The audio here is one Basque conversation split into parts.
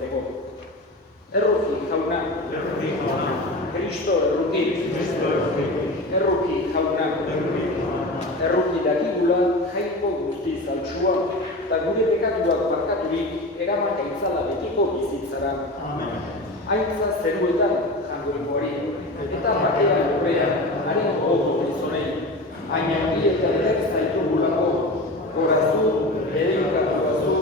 izateko. Erruki jauna, Kristo erruki, erruki jauna, erruki dakigula jainko guzti zaltsua, eta gure bekatuak barkaturik eraman gaitzala betiko bizitzara. Aintza zeruetan jangoiko hori, eta bakea horrean, haren gogo gizonei, hain argietan zaitugulako, gorazu, edeikatu bazu,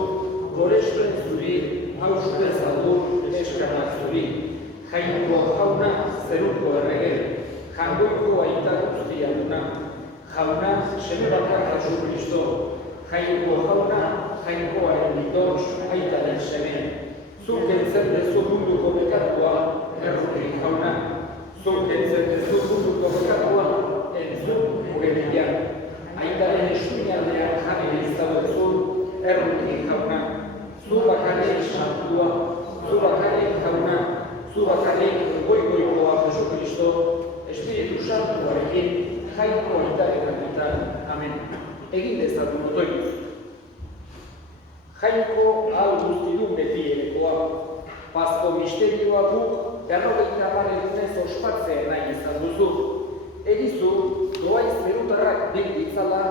gorestuen zuri, hauspe zadur, eskanak zuri, jainko jauna zeruko errege, jangoiko aita guztia duna, jauna seme bakar Jesu Kristo, jainko jauna, jainkoaren ditor, aitaren seme. Zuk entzen dezu munduko bekatua, erruki jauna. Zuk entzen dezu munduko bekatua, entzun gure bila. Aitaren eskuinaldean jarri izaudezu, erruki jauna. Zu bakarrik santua, zu bakarrik jauna, zu bakarrik goikoa Jesu Kristo, Espiritu Santuarekin, jainko aitaren apitan. Amen. Egin dezatu motoituz. Jainko hau guztidun beti erekoa, Pasko misterioa guk 50 ospatzea nahi izan duzu. Egizu, doaiz zerutarrak den ditzala,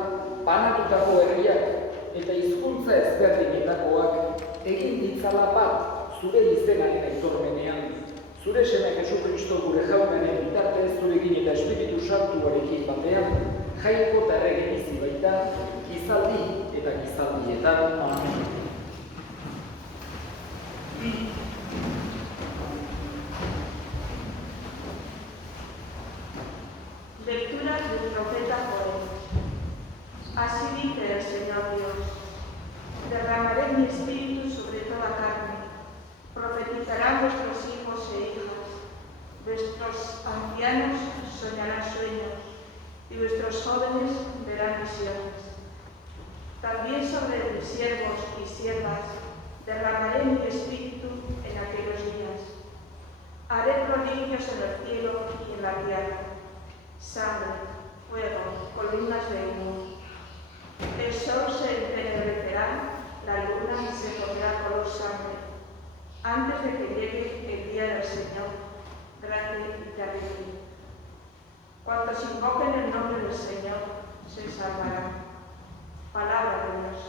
banatutako herriak eta hizkuntza ezberdinetakoak egin ditzala bat zure izenaren aitormenean. Zure seme Jesu Kristo gure jaunaren bitartez zurekin eta Espiritu Santuarekin batean, jainko eta errege bizi baita, gizaldi eta gizaldietan. Amen. Lectura del profeta Joel. Así dice el Señor Dios: derramaré mi espíritu sobre toda carne, profetizarán vuestros hijos e hijas, vuestros ancianos soñarán sueños, y vuestros jóvenes verán visiones. También sobre mis siervos y siervas derramaré mi espíritu en aquellos días. Haré prodigios en el cielo y en la tierra, sangre, fuego, columnas de humo. El sol se entenecerá, la luna se pondrá color sangre, antes de que llegue el día del Señor, grande y terrible. Cuantos invoquen el nombre del Señor se salvarán. Palabra de Dios.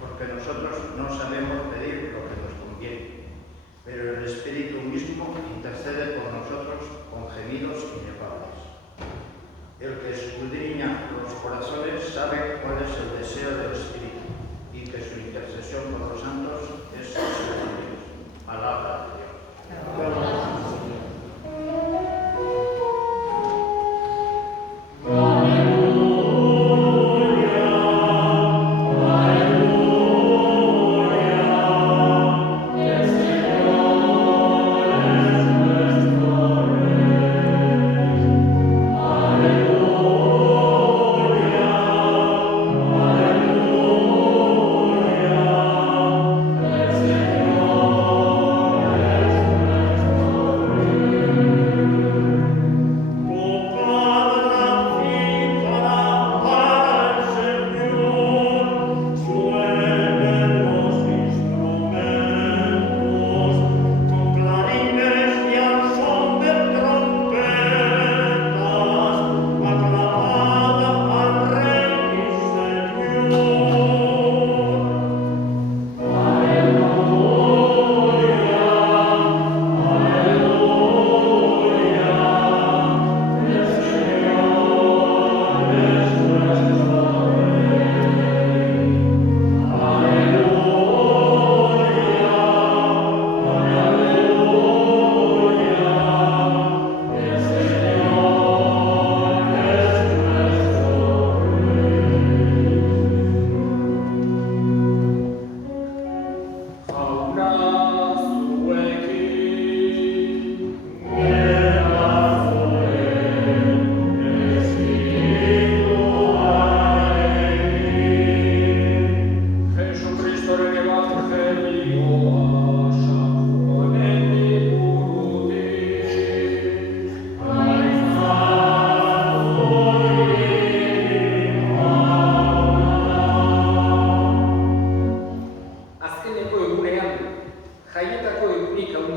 porque nosotros no sabemos pedir lo que nos conviene,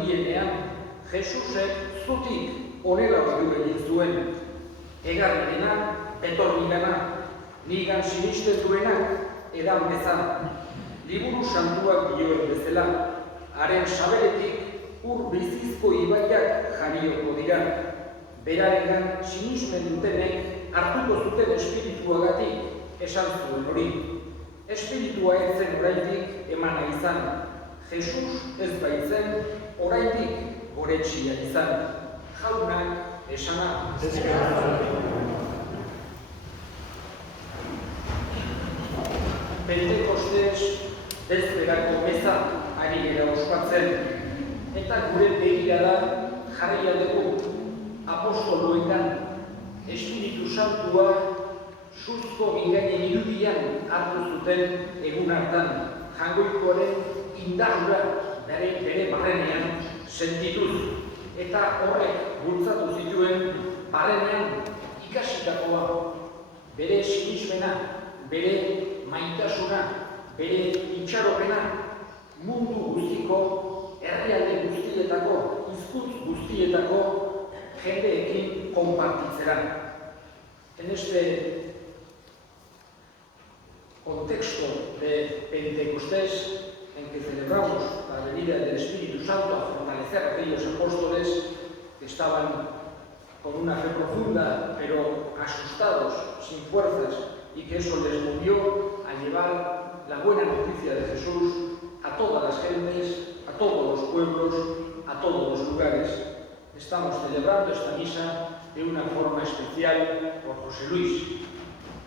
dirudienean, Jesusek zutik onela ordu egin zuen. Egarri dena, etorri gana, nigan sinisten duenak edan bezan. Liburu santuak dioen bezala, haren sabeletik ur bizizko ibaiak jarioko dira. Berarengan sinismen dutenek hartuko zuten espirituagatik esan zuen hori. Espiritua ez zen oraindik emana izan. Jesus ez baitzen oraindik goretsia izan. Jaunak esana. Pentekostez bezperako meza ari gara ospatzen, eta gure begirada jarria dugu apostoloengan Espiritu Santua suzko bigainen irudian hartu zuten egun hartan, Jaungoikoaren indarra bere barrenean sentituz, eta horrek bultzatu zituen barrenean ikasitakoa, bere sinismena, bere maitasuna, bere itxaropena, mundu guztiko, herrialde guztietako, hizkuntz guztietako jendeekin konpartitzera. En este contexto de Pentecostés, en que celebramos la venida del Espíritu Santo a fortalecer a aquellos apóstoles que estaban con una fe profunda, pero asustados, sin fuerzas, y que eso les movió a llevar la buena noticia de Jesús a todas las gentes, a todos los pueblos, a todos los lugares. Estamos celebrando esta misa de una forma especial por José Luis,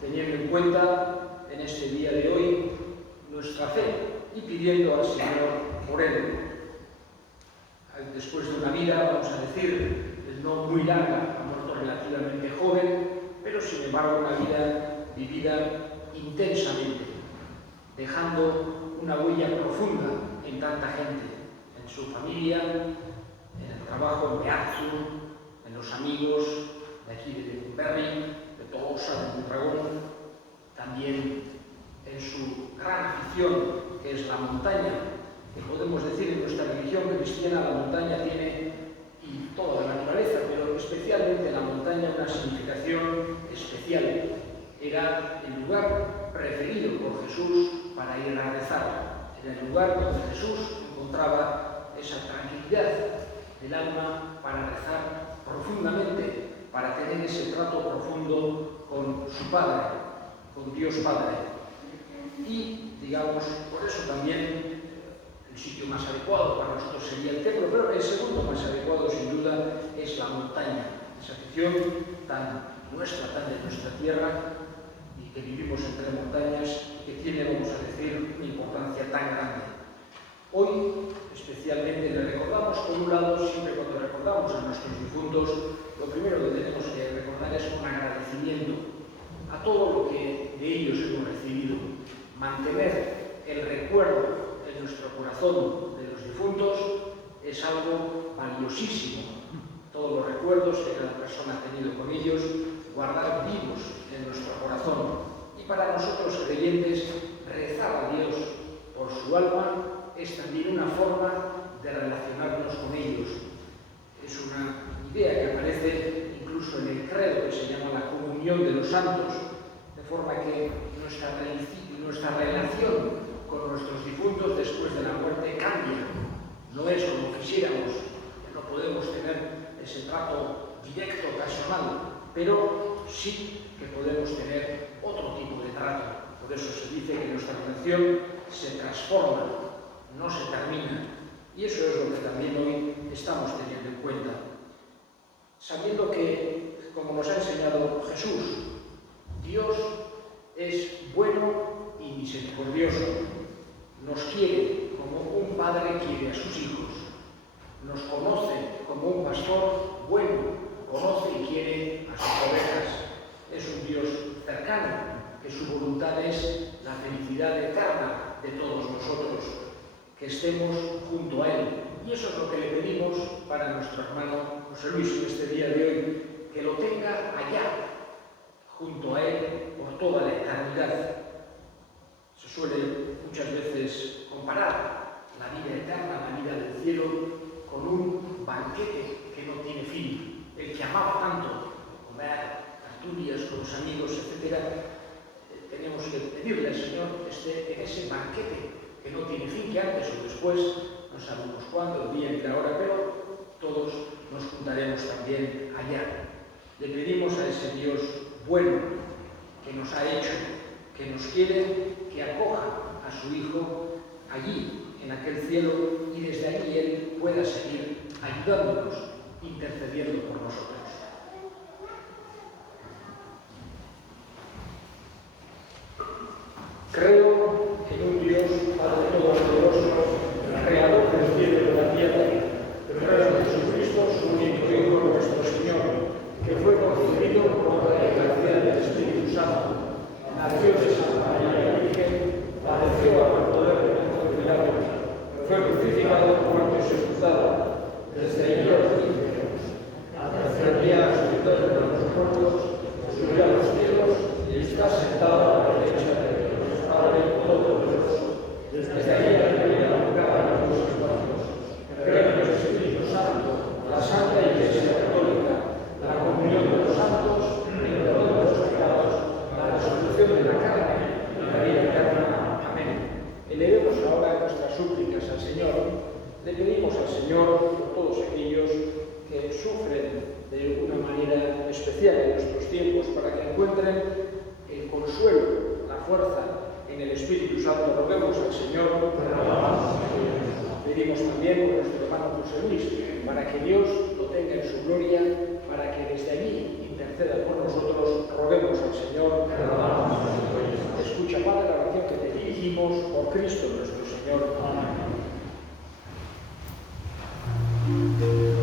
teniendo en cuenta en este día de hoy nuestra fe y pidiendo al Señor por él. Después de una vida, vamos a decir, no muy larga, ha muerto relativamente joven, pero sin embargo una vida vivida intensamente, dejando una huella profunda en tanta gente, en su familia, en el trabajo en Beatzu, en los amigos de aquí de Lecumberri, de Tolosa, de Mondragón, también en su gran afición, que es la montaña, que podemos decir en nuestra religión cristiana la montaña tiene, y toda la naturaleza, pero especialmente la montaña, una significación especial. Era el lugar preferido por Jesús para ir a rezar. Era el lugar donde Jesús encontraba esa tranquilidad del alma para rezar profundamente, para tener ese trato profundo con su Padre, con Dios Padre. Y, digamos, por eso también el sitio más adecuado para nosotros sería el templo, pero el segundo más adecuado, sin duda, es la montaña. Esa afición tan nuestra, tan de nuestra tierra, y que vivimos entre montañas, que tiene, vamos a decir, una importancia tan grande. Hoy, especialmente, le recordamos, por un lado, siempre cuando recordamos a nuestros difuntos, lo primero que tenemos que recordar es un agradecimiento a todo lo que de ellos hemos recibido. Mantener el recuerdo en nuestro corazón de los difuntos es algo valiosísimo. Todos los recuerdos que cada persona ha tenido con ellos, guardar vivos en nuestro corazón. Y para nosotros creyentes, rezar a Dios por su alma es también una forma de relacionarnos con ellos. Es una idea que aparece incluso en el credo que se llama la comunión de los santos, de forma que nuestra relación con nuestros difuntos después de la muerte cambia. No es como quisiéramos, no podemos tener ese trato directo, ocasional, pero sí que podemos tener otro tipo de trato. Por eso se dice que nuestra relación se transforma, no se termina. Y eso es lo que también hoy estamos teniendo en cuenta. Sabiendo que, como nos ha enseñado Jesús, Dios es bueno y misericordioso. Nos quiere como un padre quiere a sus hijos. Nos conoce como un pastor bueno, conoce y quiere a sus ovejas. Es un Dios cercano, que su voluntad es la felicidad eterna de todos nosotros, que estemos junto a Él. Y eso es lo que le pedimos para nuestro hermano José Luis en este día de hoy, que lo tenga allá, junto a Él, por toda la eternidad. Se suele muchas veces comparar la vida eterna, la vida del cielo, con un banquete que no tiene fin. El que amaba tanto comer, tertulias con los amigos, etc., tenemos que pedirle al Señor que esté en ese banquete que no tiene fin, que antes o después, no sabemos cuándo, el día ni la hora, pero todos nos juntaremos también allá. Le pedimos a ese Dios bueno que nos ha hecho, que nos quiere, que acoja a su Hijo allí, en aquel cielo, y desde allí Él pueda seguir ayudándonos, intercediendo por nosotros. Creo en un Dios Padre Todopoderoso, Creador del cielo y de la tierra. Creo en Jesucristo, su único Hijo, nuestro Señor, que fue concebido por la gracia del Espíritu Santo. Nació de Santa María Virgen, padeció bajo el poder del Poncio Pilato, fue crucificado, muerto y sepultado. Desde allí a los cielos. Al tercer día resucitó entre los muertos, subió a los cielos y está sentado a la derecha de Dios, Padre Todopoderoso. Desde allí a la lugar a los muertos. Creo en el Espíritu Santo, la Santa Iglesia Católica, la comunión de los santos, el perdón de los pecados, la resurrección de la carne y la vida eterna. Amén. Elevemos ahora nuestras súplicas al Señor. Le pedimos al Señor por todos aquellos que sufren de una manera especial en nuestros tiempos, para que encuentren el consuelo, la fuerza en el Espíritu Santo. Roguemos al Señor. Pedimos también por nuestro hermano José Luis, para que Dios lo tenga en su gloria, para que desde allí interceda por nosotros. Roguemos al Señor. Escucha, Padre, la oración que te dirigimos por Cristo nuestro Señor. Amén. Maria.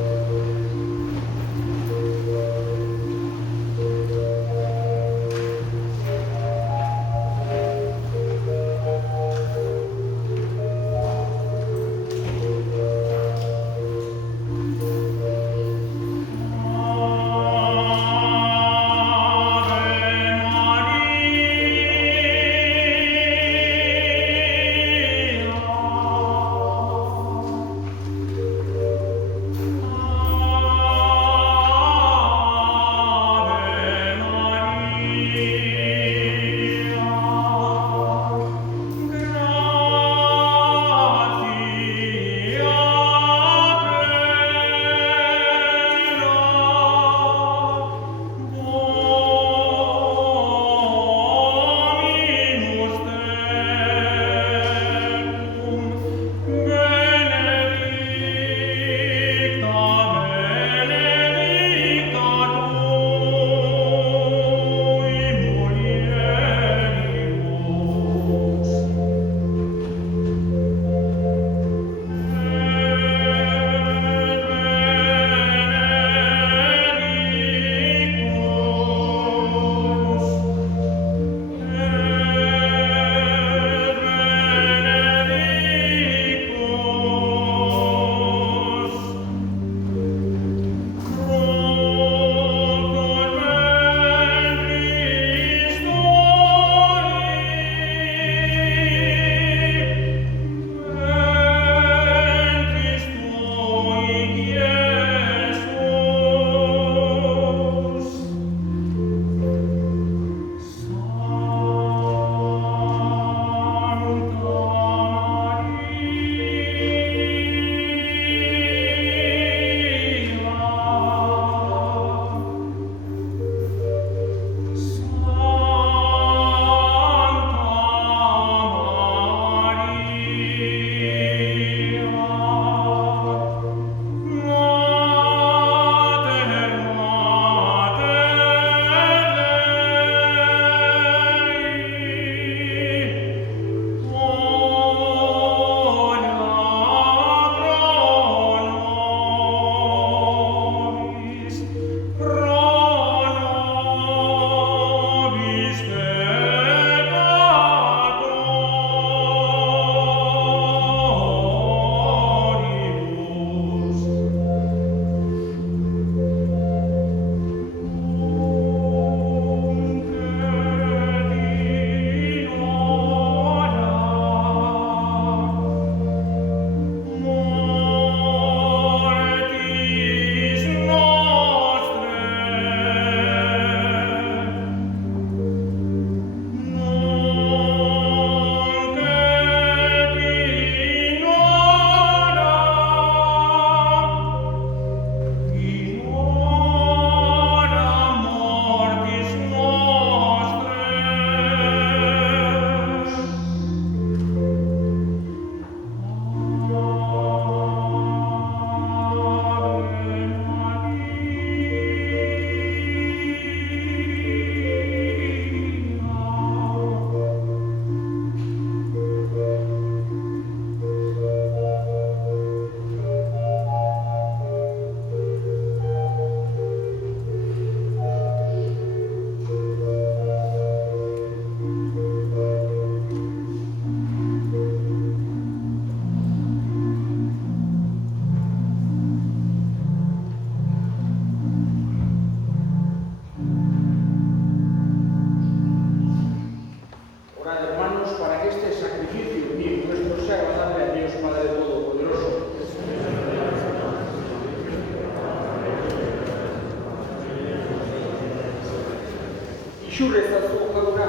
Isurrezazu jauna,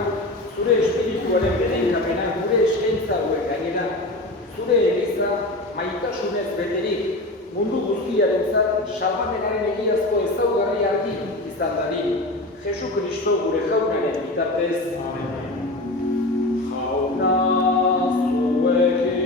zure espirituaren berenkapena gure eskaintza duen gainera, zure eliza maitasunez beterik, mundu guztiarentzat salbamenaren egiazko ezaugarri argi izan dadin. Jesu Kristo gure jaunaren bitartez. Amen. Jauna zuekin.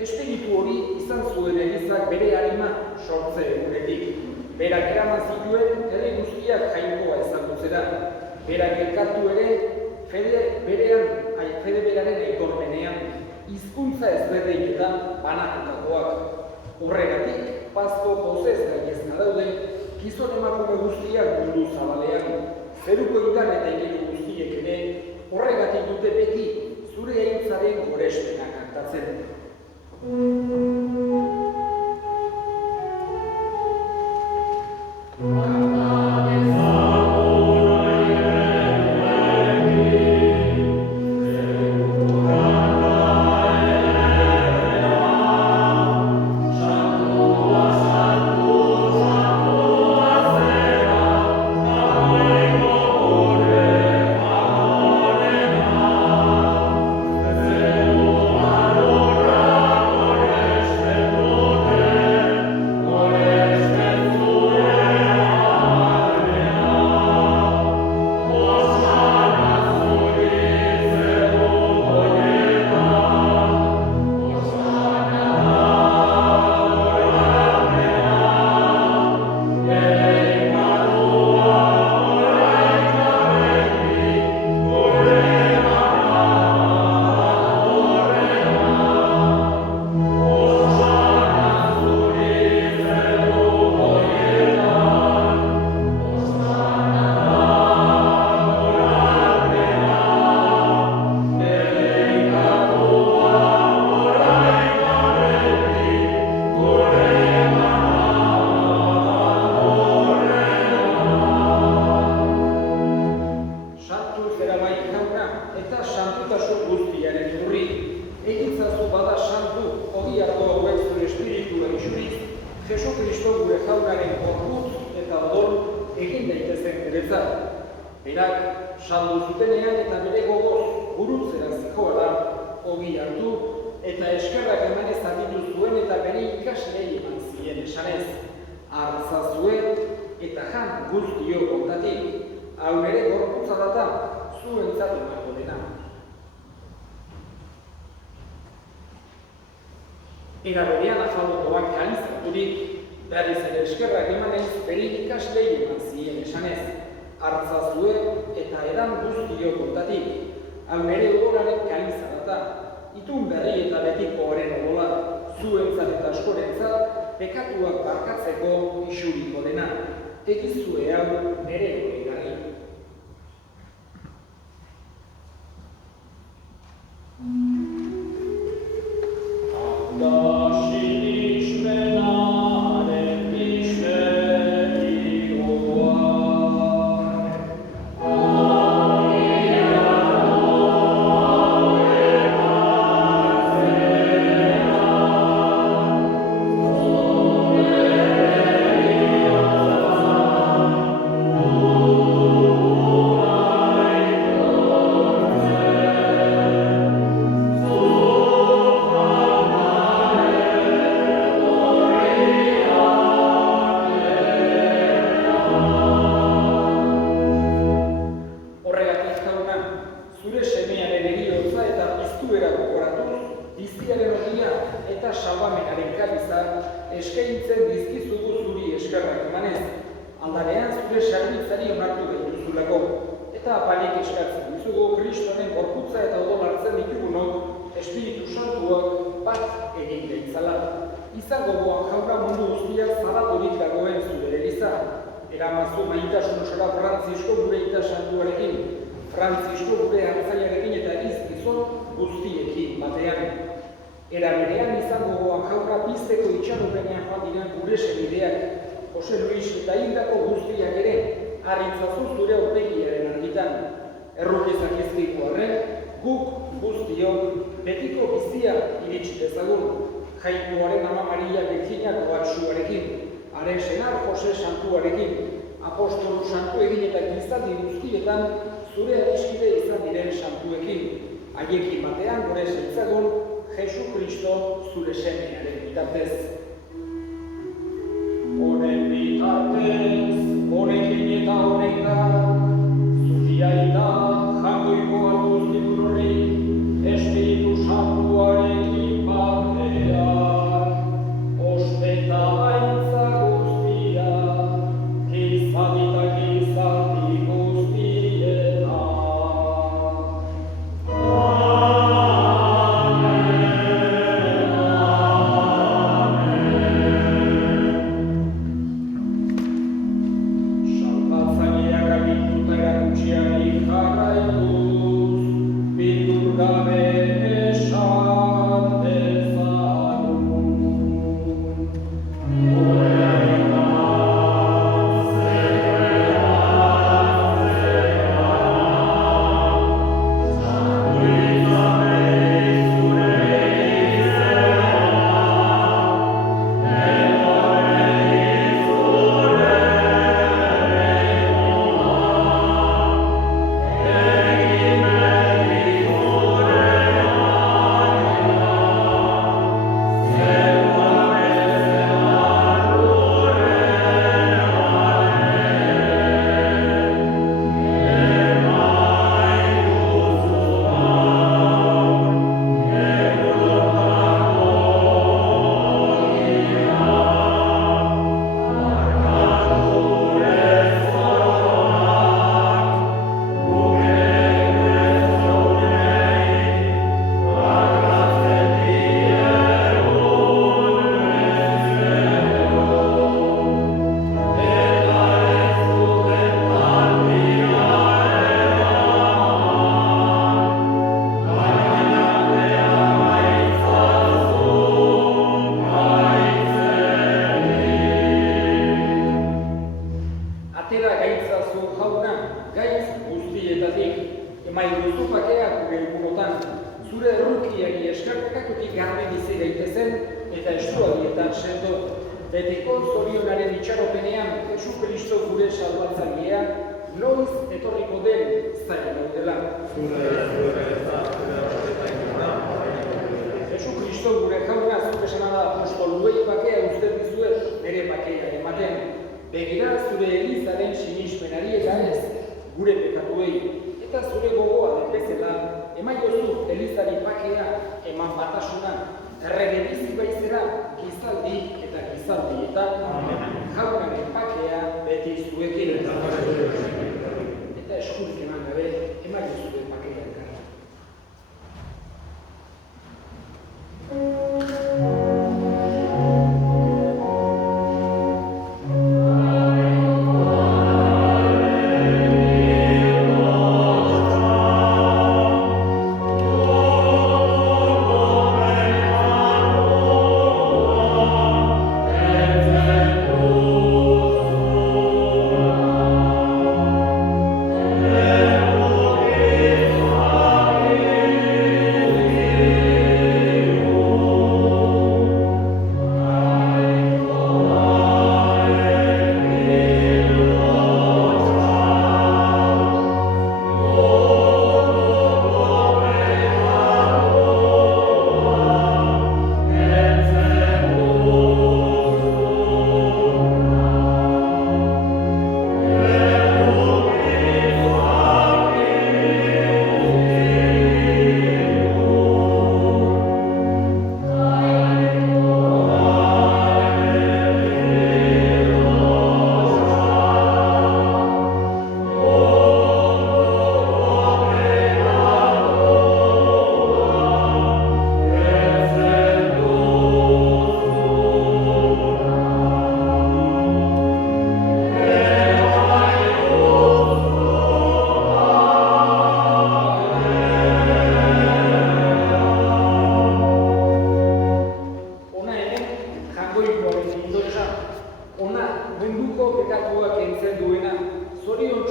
Espiritu hori izan zuen elizak bere harima sortze egunetik. Berak eraman zituen ere guztiak jainkoa izango zera. Berak elkartu ere fede beraren aitormenean, hizkuntza ezberdinetan banatutakoak. Horregatik, Pasko pozez gainezka daude, gizon emakume guztiak mundu zabalean. Zeruko indar eta ingelu guztiek ere, horregatik dute beti zure aintzaren gorespena kantatzen. Era berean afalondoak kalizaturik, berriz ere eskerrak emanez, bere ikaslei eman zien esanez, hartzazue eta edan guztio kontatik, hau nere odolaren kalizarata, itun berri eta betiko horren odola, zuentzat eta askorentzat, pekatuak barkatzeko isuriko dena, egizue hau nere horregarri. Oh Eta apalik eskatzen dizugu Kristoren gorputza eta odol hartzen ditugunok Espiritu Santuak bat egin gaitzala. Izango goan jaura mundu guztiak zabaturik dagoen zure eliza. Eramazu maitasun osora Frantzisko gure ita santuarekin, Frantzisko gure hartzaiarekin eta izkizon guztiekin batean. Era berean izango goan jaura pizteko itxaropenean joan diren gure senideak, Jose Luis eta hildako guztiak ere, harritzazu zure aurpegiaren argitan. Errukizak ezkiku arren, guk guztiok betiko bizia iritsi dezagun. Jainkoaren Ama Maria Birjinako atsuarekin, haren senar Jose Santuarekin, apostolu santu egin eta gizaldi guztietan zure adiskide izan diren santuekin. Haiekin batean gure zeitzagun Jesu Kristo zure semearen bitartez. Honen bitartez, honekin eta honengan, zuria eta jakoiko guztitun horri, Espiritu Santuarekin batean, ospeta aintza guztia, gizaldi eta gizaldi guztietan. Salbatzaileak aginduta erakutsiari jarraituz, bildur gabe esan dezagun. Atera gaitzazu jauna, gaitz guztietatik, emaiguzu pakea gure helburuotan, zure errukiari eskertekakotik garbi bizi daitezen eta estuadietan sendo. Betiko zorionaren itxaropenean Jesu Kristo gure salbatzailea, noiz etorriko den zaila daudela. Jesu Kristo gure jauna zuk esana da apostoluei bakea uzten dizuet, nire bakea ematen. Begira zure elizaren sinismenari eta ez, gure pekatuei, eta zure gogoa den bezala, emaiozu elizari bakea eman batasuna, errege bizi baizera, gizaldi eta gizaldietan, jaunaren bakea beti zuekin. Eta eskurik eman gabe, emaiozu den bakea elkarra.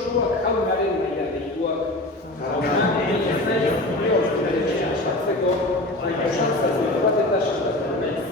Josuak jaunaren naira deituak. Jaunak ez nahi inor bere etxean sartzeko, baina sartzeko bat eta sartzeko naiz.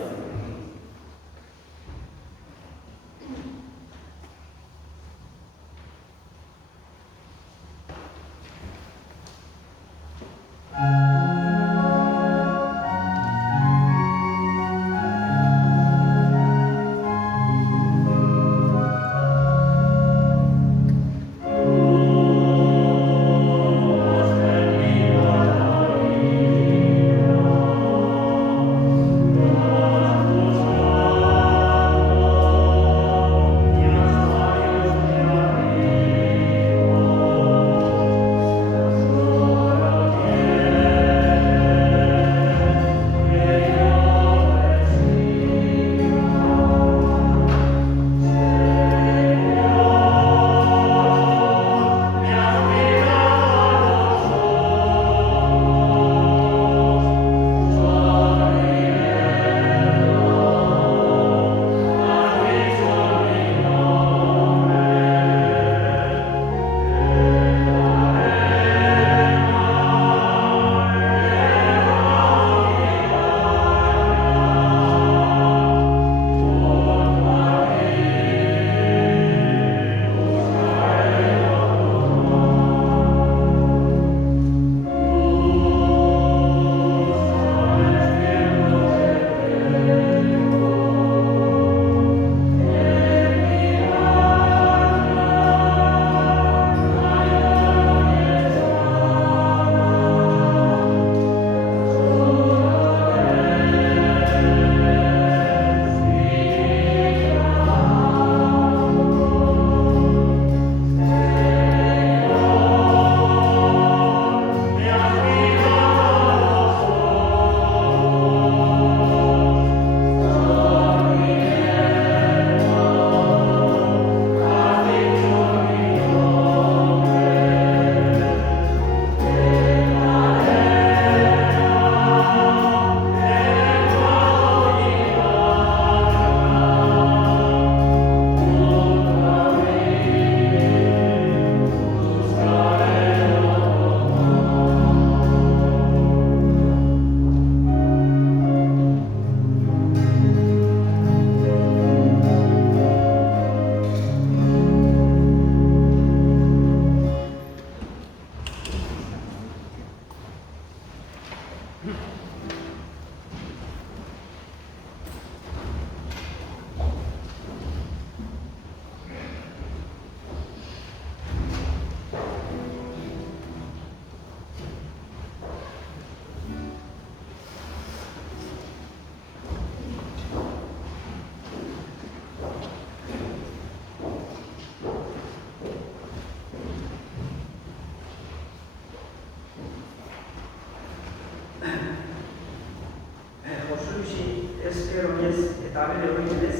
eta bere horienez,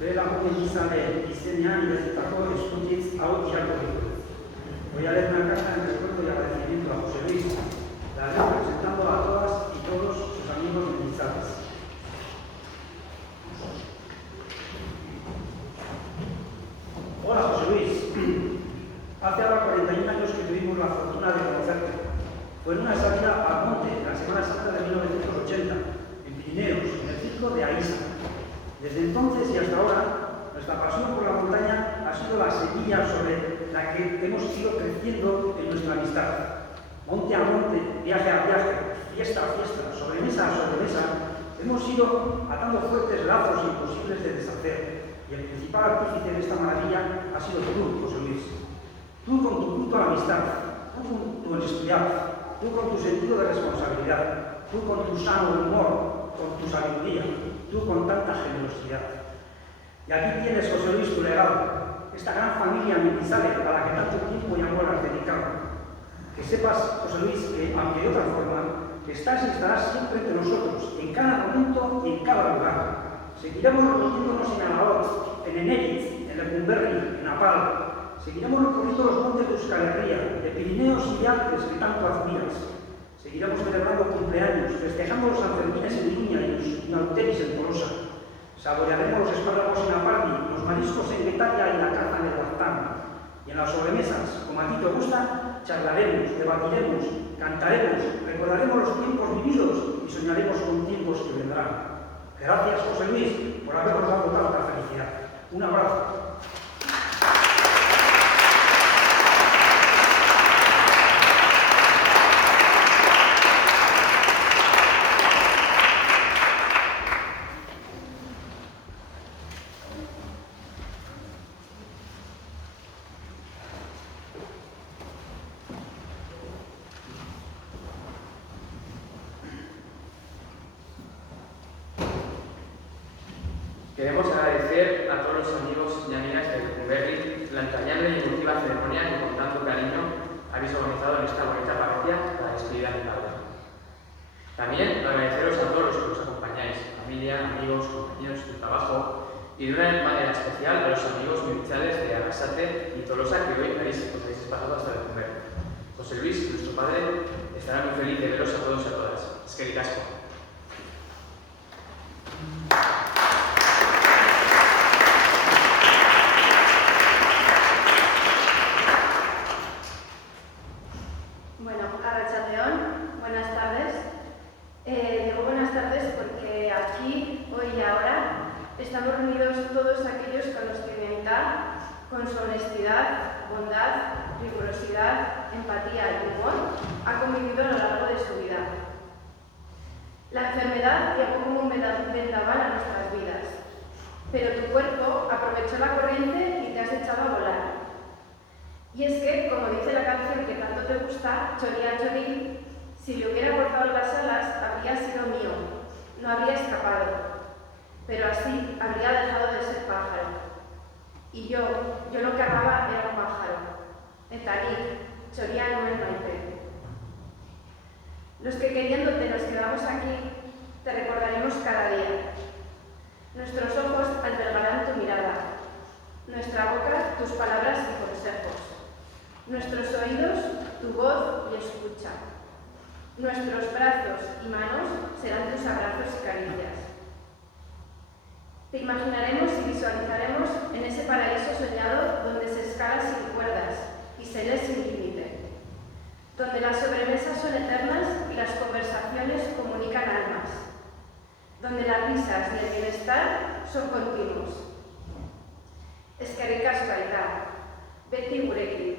bere lagunen izane izenean idaztako eskutitz hau irakurri ditu. Voy a leer una carta en recuerdo y agradecimiento a José Luis, la leo presentando a todas y todos sus amigos mensajes. Hola José Luis, hace ahora 41 años que tuvimos la fortuna de conocerte. Fue en una salida al monte en la Semana Santa de 1980, en Pirineos, en el circo de Aísa. Desde entonces y hasta ahora, nuestra pasión por la montaña ha sido la semilla sobre la que hemos ido creciendo en nuestra amistad. Monte a monte, viaje a viaje, fiesta a fiesta, sobremesa a sobremesa, hemos ido atando fuertes lazos imposibles de deshacer. Y el principal artífice de esta maravilla ha sido tú, José Luis. Tú con tu culto a la amistad, tú con tu honestidad, tú con tu sentido de responsabilidad, tú con tu sano humor, con tu sabiduría, tú con tanta generosidad. Y aquí tienes, José Luis, tu legado, esta gran familia Mendizábal a la que tanto tiempo y amor has dedicado. Que sepas, José Luis, que, aunque de otra forma, estás y estarás siempre entre nosotros, en cada momento y en cada lugar. Seguiremos recorriéndonos en Alagón, en Eneriz, en Lecumberri, en Apal. Seguiremos recorriendo los montes de Euskal Herria, de Pirineos y de Alpes que tanto admiras. Seguiremos celebrando cumpleaños, festejando los Sanfermines en Iruña y en Auteris en Tolosa. Saborearemos los espárragos en Aparni, los mariscos en Getaria y la caza en el Baztán. Y en las sobremesas, como a ti te gusta, charlaremos, debatiremos, cantaremos, recordaremos los tiempos vividos y soñaremos con tiempos que vendrán. Gracias, José Luis, por habernos dado tanta felicidad. Un abrazo. Queremos agradecer a todos los amigos y amigas de Lecumberri la entrañable y emotiva ceremonia que con tanto cariño habéis organizado en esta bonita parroquia para despedir a mi padre. También agradeceros a todos los que nos acompañáis, familia, amigos, compañeros de trabajo y de una manera especial a los amigos provinciales de Arrasate y Tolosa que hoy os habéis pasado hasta Lecumberri. José Luis, nuestro padre, estará muy feliz de veros a todos y a todas. Eskerrik asko. Estamos reunidos todos aquellos con los que mi amistad, con su honestidad, bondad, rigurosidad, empatía y humor, ha convivido a lo largo de su vida. La enfermedad llegó como un vendaval a nuestras vidas, pero tu cuerpo aprovechó la corriente y te has echado a volar. Y es que, como dice la canción que tanto te gusta, Choría Chorí, si le hubiera cortado las alas, habría sido mío, no habría escapado. Pero así habría dejado de ser pájaro. Y yo lo que amaba era un pájaro. Etarí, Choría Nuen Maipe. Los que queriéndote nos quedamos aquí, te recordaremos cada día. Nuestros ojos albergarán tu mirada, nuestra boca tus palabras y consejos, nuestros oídos tu voz y escucha, nuestros brazos y manos serán tus abrazos y caricias. Te imaginaremos y visualizaremos en ese paraíso soñado donde se escala sin cuerdas y se lee sin límite, donde las sobremesas son eternas y las conversaciones comunican almas, donde las risas y el bienestar son continuos. Eskerrik asko, Aita, beti gurekin.